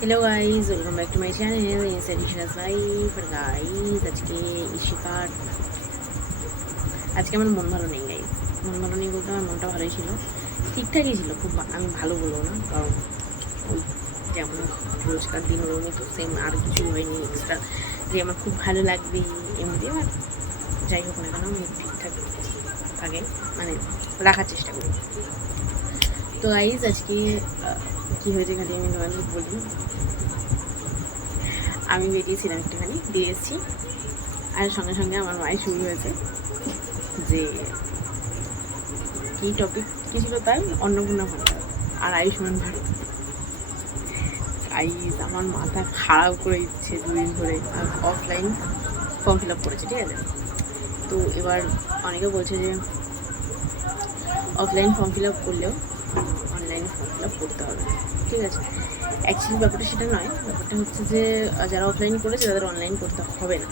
Hello guys, welcome back to my channel inside life. আর guys, আজকে আমার মন ভালো নেই গাইস। মন ভালো নেই বলতে আমার মনটা ভালোই ছিল, ঠিকঠাকই ছিল। খুব আমি ভালো বলবো না, কারণ ওই যেমন রোজকার দিন ওরমই তো সেম, আর কিছু হয়নি এক্সট্রা যে আমার খুব ভালো লাগবে এমনি। আর যাই হোক না কেন, আমি ঠিকঠাক থাকে মানে রাখার চেষ্টা করি। তো গাইস, আজকে কী হয়েছে খালি আমি তোমাদের বলি। আমি বেরিয়েছিলাম একটুখানি, দিয়ে এসেছি, আর সঙ্গে সঙ্গে আমার মায়ের শুরু হয়েছে যে কী টপিক কী ছিল তার, অন্নপূর্ণা ভান্ডার আর আয়ুষ্মান ভারত। গাইস, আমার মাথা খারাপ করে দিচ্ছে দুদিন ধরে। আর অফলাইন ফর্ম ফিল আপ করেছে, ঠিক আছে। তো এবার অনেকে বলছে যে অফলাইন ফর্ম ফিল আপ করলেও অনলাইনে ফর্ম ফিল আপ করতে হবে, ঠিক আছে। অ্যাকচুয়ালি ব্যাপারটা সেটা নয়, ব্যাপারটা হচ্ছে যে যারা অফলাইন করেছে তাদের অনলাইন করতে হবে না,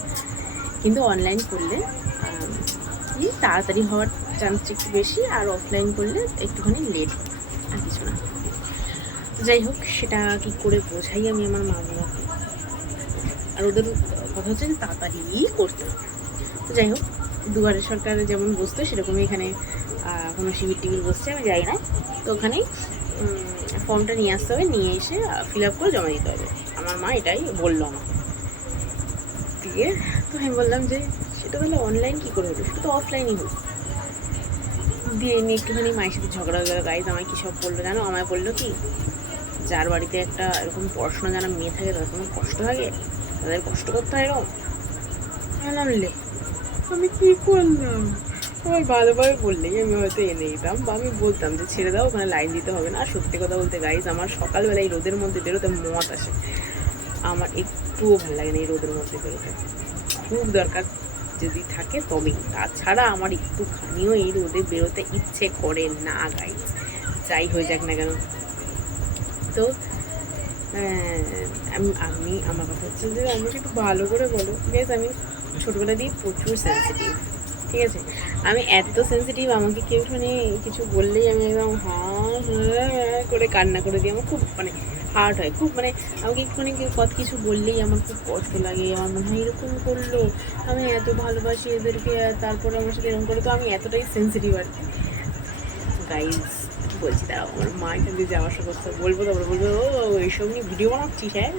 কিন্তু অনলাইন করলে কি তাড়াতাড়ি হওয়ার চান্স একটু বেশি, আর অফলাইন করলে একটুখানি লেট, আর কিছু না। যাই হোক, সেটা কী করে বোঝাই আমি আমার মা বাবাকে। আর ওদের কথা হচ্ছে যে তাড়াতাড়ি করতে হবে। তো যাই হোক, দুয়ারে সরকার যেমন বসতো সেরকমই এখানে কোনো শিবির টিবির বসছে, আমি যাই না। তো ওখানেই ফর্মটা নিয়ে আসতে হবে, নিয়ে এসে ফিল আপ করে জমা দিতে হবে। আমার মা এটাই বললো আমাকে। দিয়ে তো আমি বললাম যে সেটা তাহলে অনলাইন কী করে হলো, সেটা তো অফলাইনই হলো। দিয়ে এমনি একটুখানি মায়ের সাথে ঝগড়া হয়ে গেল। গাইজ, আমায় কী সব বললো জানো? আমায় বললো কি, যার বাড়িতে একটা এরকম পড়াশোনা জানা মেয়ে থাকে তাদের কোনো কষ্ট থাকে, তাদের কষ্ট করতে হয় এরকম। নামলে আমি কী করলাম? আমার ভালোভাবে বললেই আমি হয়তো এনে দিতাম, বা আমি বলতাম যে ছেড়ে দাও, ওখানে লাইন দিতে হবে না। আর সত্যি কথা বলতে গাইজ, আমার সকালবেলায় রোদের মধ্যে বেরোতে মত আসে। আমার একটুও ভালো লাগে না এই রোদের মধ্যে বেরোতে। খুব দরকার যদি থাকে তবেই, তাছাড়া আমার একটুখানিও এই রোদে বেরোতে ইচ্ছে করে না গাইজ, যাই হয়ে যাক না কেন। তো আমি আমার কথা হচ্ছে যে আমাকে একটু ভালো করে বলো গাইজ। আমি ছোটোবেলা দিয়ে প্রচুর সেন্সিটিভ, ঠিক আছে। আমি এত সেন্সিটিভ, আমাকে কেউ মানে কিছু বললেই আমি একদম করে কান্না করে দিই। আমার খুব মানে হার্ট হয় খুব, মানে আমাকে একটুখানি কেউ কিছু বললেই আমার খুব কষ্ট লাগে। আমার মনে হয় এরকম করলো, আমি এত ভালোবাসি এদেরকে, তারপরে আমার সাথে এরকম করে। তো আমি এতটাই সেন্সিটিভ আর কি গাইজ। বলছি দাঁড়াও, আমার মা এখান দিয়ে যাওয়ার কথা বলবো, তারপরে বলবো ও এইসব নিয়ে ভিডিও বানাচ্ছিস। হ্যাঁ,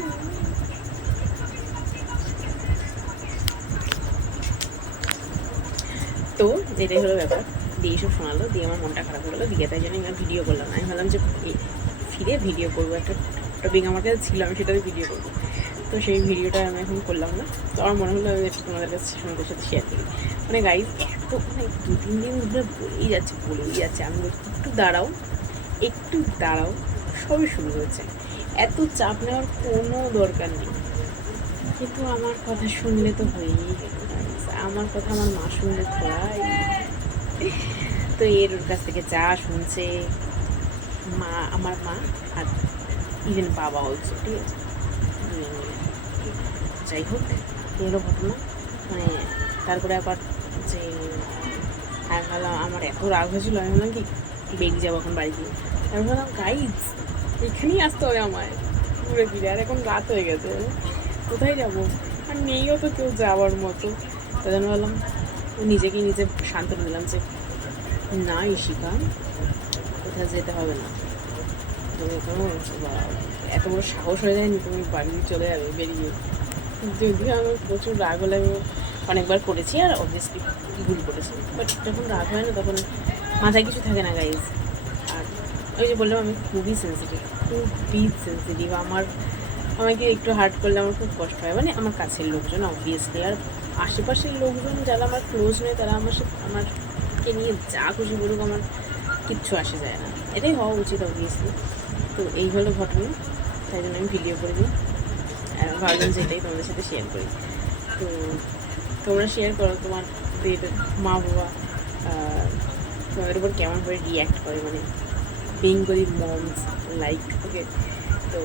তো যেটাই হলো ব্যাপার, দিয়ে এইসব শোনালো, দিয়ে আমার মনটা খারাপ হয়ে গেলো। দিয়ে তাই জন্য আমি ভিডিও করলাম না। আমি ভাবলাম যে ফিরে ভিডিও করবো, একটা টপিক আমার কাছে ছিল, আমি সেটাতে ভিডিও করবো। তো সেই ভিডিওটা আমি এখন করলাম না। তো আমার মনে হলো আমি একটু তোমাদের কাছে তোমাদের সাথে শেয়ার করি। মানে গাইজ, এত মানে 2-3 দিন ধরে বলেই যাচ্ছে। আমি একটু দাঁড়াও, একটু দাঁড়াও, সবই শুরু হয়েছে। এত চাপ নেওয়ার কোনো দরকার নেই, কিন্তু আমার কথা শুনলে তো হয়েই গেল গাইজ। আমার কথা আমার মা শুনলে থোড়াই। তো এর ওর কাছ থেকে যা শুনছে মা, আমার মা, আর ইভেন বাবা অলসো, ঠিক আছে। যাই হোক, এরও ঘটনা। মানে তারপরে আবার যে আমি ভাবলাম, আমার এত রাগ হয়েছিলো, আমি ভাবলাম কি বেরিয়ে যাবো এখন বাড়ি দিয়ে। আমি ভাবলাম গাইজ, এখানেই আসতে হবে আমায় ঘুরে ফিরে। আর এখন রাত হয়ে গেছে, কোথায় যাবো? আর নেইও তো কেউ যাওয়ার মতো। তাই জন্য ভাবলাম নিজেকে নিজে সান্ত্বনা দিলাম যে না ইশিকা, কোথাও যেতে হবে না। তুমি কোনো এত বড় সাহস হয়ে যায়নি, তুমি বাড়ি চলে যাবে বেরিয়ে। যদিও আমার প্রচুর রাগ হলে আমি অনেকবার করেছি, আর অবভিয়াসলি ভুল করেছি, বাট যখন রাগ হয় না তখন মাথায় কিছু থাকে না গাইজ। আর ওই যে বললাম, আমি খুবই সেন্সিটিভ। আমাকে একটু হার্ট করলে আমার খুব কষ্ট হয়, মানে আমার কাছের লোকজন অবভিয়াসলি। আর আশেপাশের লোকজন যারা আমার ক্লোজ নয়, তারা আমাকে নিয়ে যা খুশি বলুক, আমার কিচ্ছু আসে যায় না। এটাই হওয়া উচিত অবভিয়াসলি। তো এই হলো ঘটনা, তাই জন্য আমি ভিডিও করে দিই। আর ভাবলাম যে এটাই তোমাদের সাথে শেয়ার করি। তো তোমরা শেয়ার করো তোমাদের মা বাবা তোমাদের উপর কেমনভাবে রিয়্যাক্ট করে, মানে বেঙ্গলি মমস লাইক। ওকে, তো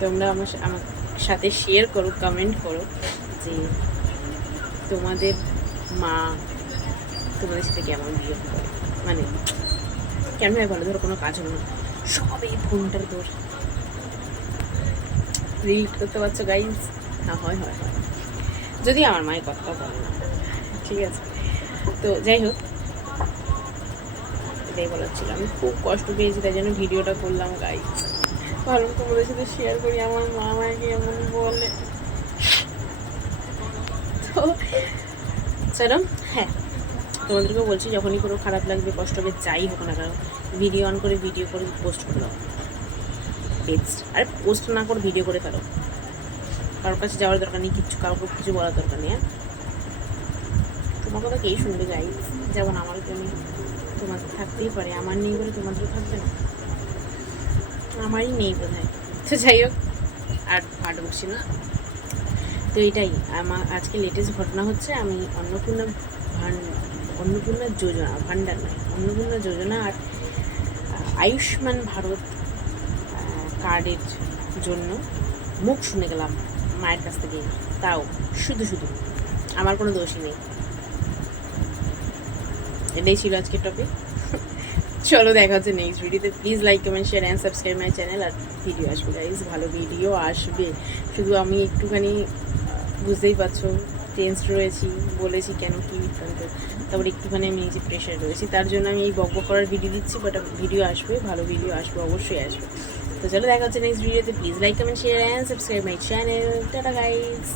তোমরা আমার সাথে শেয়ার করো, কমেন্ট করো যে তোমাদের মা তোমাদের সাথে কেমন বিহেভ করে। মানে কেন হয় বলো, ধরো কোনো কাজ হলো না, সব এই ফোনটার দোষ, রিলেট করতে পারছো গাইজ? হ্যাঁ, হয় হয় হয়, যদি আমার মায়ের কথাটা বলে না, ঠিক আছে। তো যাই হোক, এটাই বলার ছিল। আমি খুব কষ্ট পেয়েছি, তাই জন্য ভিডিওটা করলাম গাইজ। ভাবলাম তোমাদের সাথে শেয়ার করি, আমার মা আমাকে এমন বলে। তো চলো, হ্যাঁ, তোমাদেরকেও বলছি, যখনই কোনো খারাপ লাগবে, কষ্ট হবে, যাই হোক না কেন, ভিডিও অন করে ভিডিও করে পোস্ট করে দাও। বেস্ট। আর পোস্ট না করে ভিডিও করে ফেলো। কারোর কাছে যাওয়ার দরকার নেই, কাউকে কিছু বলার দরকার নেই। হ্যাঁ, তোমার কথা কেই শুনবে গাইজ? যেমন আমার জন্য তোমাদের থাকতেই পারে, আমার নেই বলে তোমাদেরও থাকবে না? আমারই নেই বোধ হয়। তো যাই হোক, আর ভাট বসছি না। তো এটাই আমার আজকে লেটেস্ট ঘটনা হচ্ছে, আমি অন্নপূর্ণা যোজনা, ভান্ডার নয়, অন্নপূর্ণা যোজনা আর আয়ুষ্মান ভারত কার্ডের জন্য মুখ শুনে গেলাম মায়ের কাছ থেকে, তাও শুধু শুধু, আমার কোনো দোষই নেই। এটাই ছিল আজকের টপিক। চলো, দেখা হচ্ছে নেক্সট ভিডিওতে। Please like, comment, share and subscribe my channel. আর ভিডিও আসবে গাইজ, ভালো ভিডিও আসবে। শুধু আমি একটুখানি বুঝতেই পারছো টেন্সড রয়েছি, বলেছি কেন কী বৃত্তান্ত, তারপরে একটুখানি আমি নিজে প্রেশার রয়েছি, তার জন্য আমি এই বকবক করার ভিডিও দিচ্ছি। বাট ভিডিও আসবে, ভালো ভিডিও আসবে, অবশ্যই আসবে। তো চলো, দেখা হচ্ছে নেক্সট ভিডিওতে। Please like, comment, share and subscribe my channel. Tata guys.